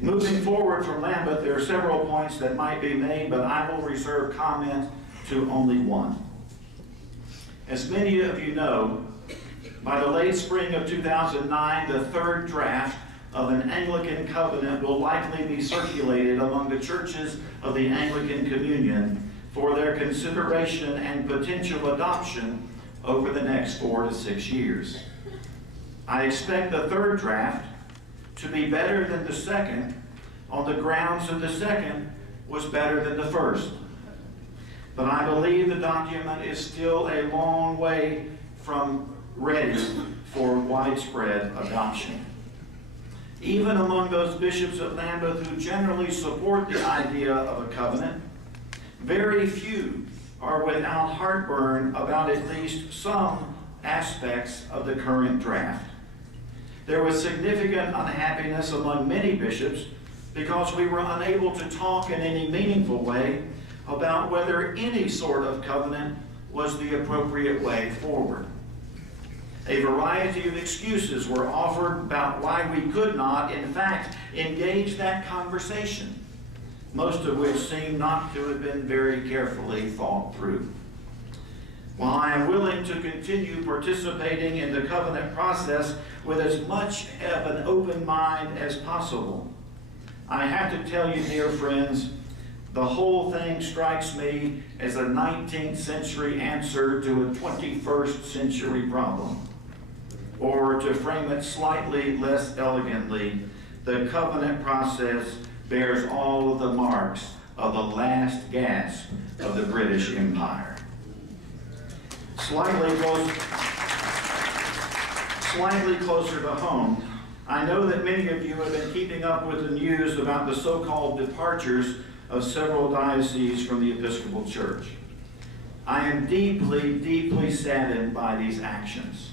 Moving forward from Lambeth, there are several points that might be made, but I will reserve comment to only one. As many of you know, by the late spring of 2009, the third draft of an Anglican covenant will likely be circulated among the churches of the Anglican Communion for their consideration and potential adoption over the next 4 to 6 years. I expect the third draft to be better than the second on the grounds that the second was better than the first. But I believe the document is still a long way from ready for widespread adoption. Even among those bishops of Lambeth who generally support the idea of a covenant, very few are without heartburn about at least some aspects of the current draft. There was significant unhappiness among many bishops because we were unable to talk in any meaningful way about whether any sort of covenant was the appropriate way forward. A variety of excuses were offered about why we could not, in fact, engage that conversation, most of which seem not to have been very carefully thought through. While I am willing to continue participating in the covenant process with as much of an open mind as possible, I have to tell you, dear friends, the whole thing strikes me as a 19th century answer to a 21st century problem. Or to frame it slightly less elegantly, the covenant process bears all of the marks of the last gasp of the British Empire. Slightly closer to home, I know that many of you have been keeping up with the news about the so-called departures of several dioceses from the Episcopal Church. I am deeply, deeply saddened by these actions.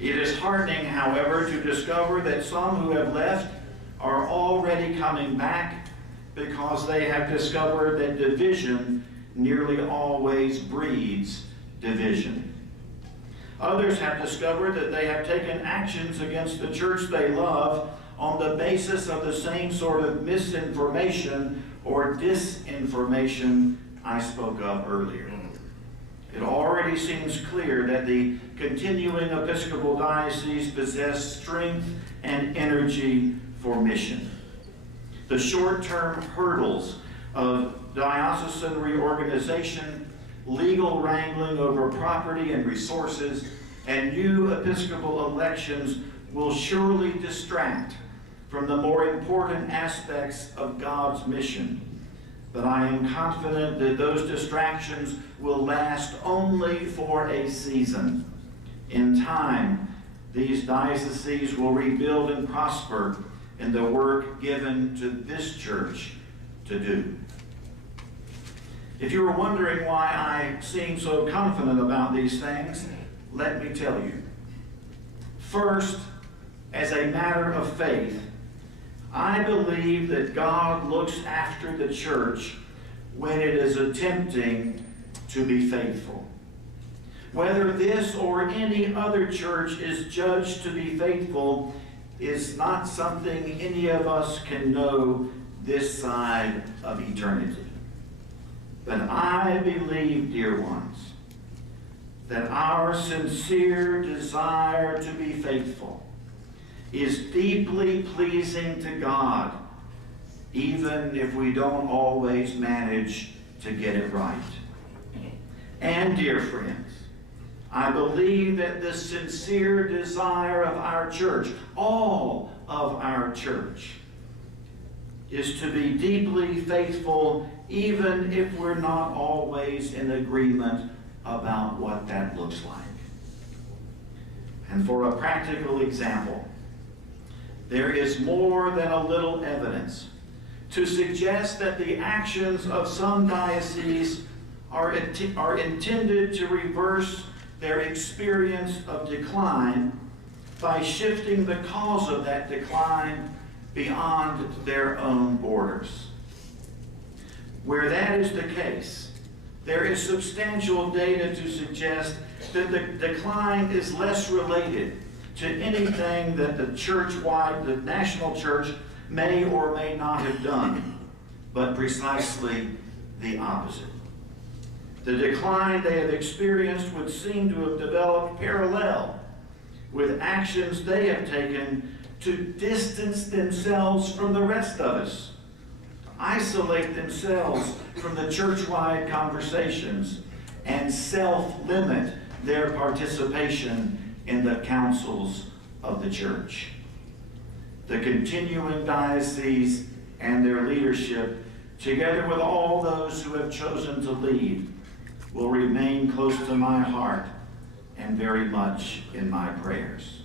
It is heartening, however, to discover that some who have left are already coming back because they have discovered that division nearly always breeds division. Others have discovered that they have taken actions against the church they love on the basis of the same sort of misinformation or disinformation I spoke of earlier. It already seems clear that the continuing Episcopal diocese possess strength and energy for mission. The short-term hurdles of diocesan reorganization, legal wrangling over property and resources, and new Episcopal elections will surely distract from the more important aspects of God's mission. But I am confident that those distractions will last only for a season. In time, these dioceses will rebuild and prosper in the work given to this church to do. If you were wondering why I seem so confident about these things, let me tell you. First, as a matter of faith, I believe that God looks after the church when it is attempting to be faithful. Whether this or any other church is judged to be faithful is not something any of us can know this side of eternity. But I believe, dear ones, that our sincere desire to be faithful is deeply pleasing to God, even if we don't always manage to get it right. And, dear friends, I believe that the sincere desire of our church, all of our church, is to be deeply faithful, even if we're not always in agreement about what that looks like. And for a practical example, there is more than a little evidence to suggest that the actions of some dioceses are intended to reverse their experience of decline by shifting the cause of that decline beyond their own borders. Where that is the case, there is substantial data to suggest that the decline is less related to anything that the church-wide, the national church, may or may not have done, but precisely the opposite. The decline they have experienced would seem to have developed parallel with actions they have taken to distance themselves from the rest of us, to isolate themselves from the church-wide conversations, and self-limit their participation in the councils of the church. The continuing dioceses and their leadership, together with all those who have chosen to lead, will remain close to my heart and very much in my prayers.